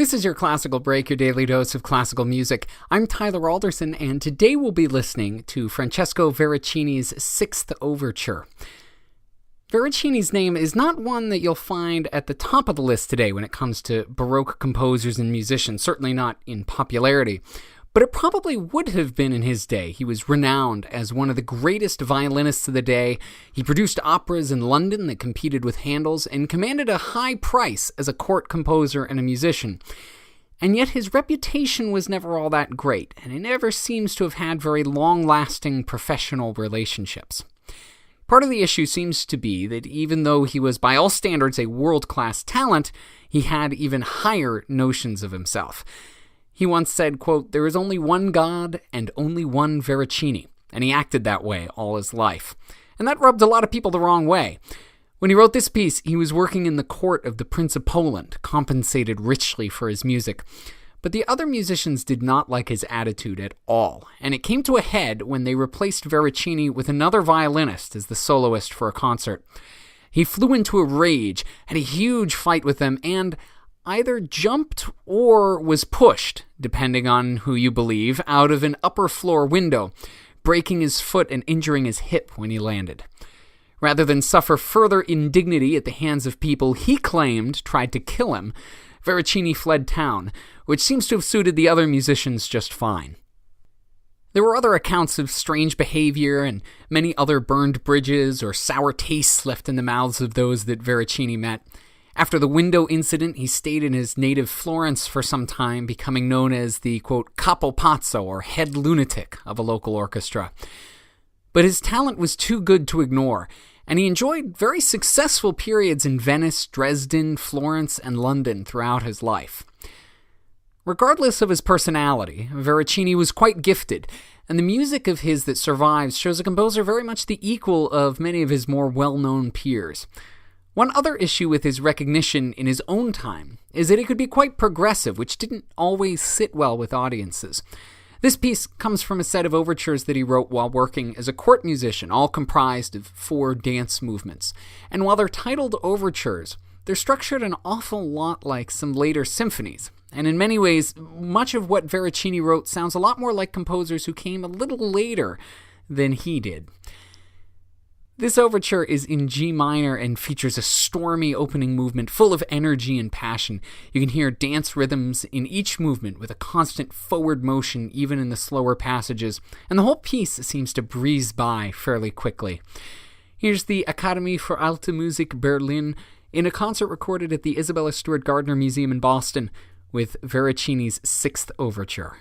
This is your Classical Break, your daily dose of classical music. I'm Tyler Alderson, and today we'll be listening to Francesco Veracini's Sixth Overture. Veracini's name is not one that you'll find at the top of the list today when it comes to Baroque composers and musicians, certainly not in popularity. But it probably would have been in his day. He was renowned as one of the greatest violinists of the day. He produced operas in London that competed with Handel's and commanded a high price as a court composer and a musician. And yet his reputation was never all that great, and he never seems to have had very long-lasting professional relationships. Part of the issue seems to be that even though he was by all standards a world-class talent, he had even higher notions of himself. He once said, quote, "There is only one God and only one Veracini," and he acted that way all his life. And that rubbed a lot of people the wrong way. When he wrote this piece, he was working in the court of the Prince of Poland, compensated richly for his music. But the other musicians did not like his attitude at all, and it came to a head when they replaced Veracini with another violinist as the soloist for a concert. He flew into a rage, had a huge fight with them, and either jumped or was pushed, depending on who you believe, out of an upper floor window, breaking his foot and injuring his hip when he landed. Rather than suffer further indignity at the hands of people he claimed tried to kill him, Veracini fled town, which seems to have suited the other musicians just fine. There were other accounts of strange behavior and many other burned bridges or sour tastes left in the mouths of those that Veracini met. After the window incident, he stayed in his native Florence for some time, becoming known as the, quote, capo pazzo, or head lunatic of a local orchestra. But his talent was too good to ignore, and he enjoyed very successful periods in Venice, Dresden, Florence, and London throughout his life. Regardless of his personality, Veracini was quite gifted, and the music of his that survives shows a composer very much the equal of many of his more well-known peers. One other issue with his recognition in his own time is that it could be quite progressive, which didn't always sit well with audiences. This piece comes from a set of overtures that he wrote while working as a court musician, all comprised of 4 dance movements. And while they're titled overtures, they're structured an awful lot like some later symphonies. And in many ways, much of what Veracini wrote sounds a lot more like composers who came a little later than he did. This overture is in G minor and features a stormy opening movement full of energy and passion. You can hear dance rhythms in each movement with a constant forward motion even in the slower passages, and the whole piece seems to breeze by fairly quickly. Here's the Akademie für Alte Musik Berlin in a concert recorded at the Isabella Stewart Gardner Museum in Boston with Veracini's Sixth Overture.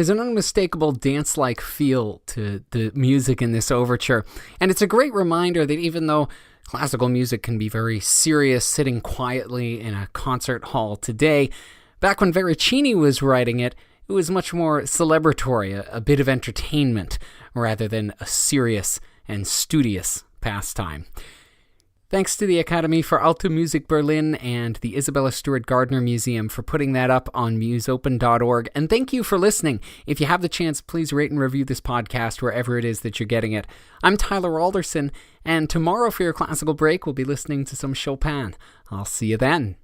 There's an unmistakable dance-like feel to the music in this overture, and it's a great reminder that even though classical music can be very serious, sitting quietly in a concert hall today, back when Veracini was writing it, it was much more celebratory, a bit of entertainment, rather than a serious and studious pastime. Thanks to the Academy for Alte Musik Berlin and the Isabella Stewart Gardner Museum for putting that up on museopen.org. And thank you for listening. If you have the chance, please rate and review this podcast wherever it is that you're getting it. I'm Tyler Alderson, and tomorrow for your classical break, we'll be listening to some Chopin. I'll see you then.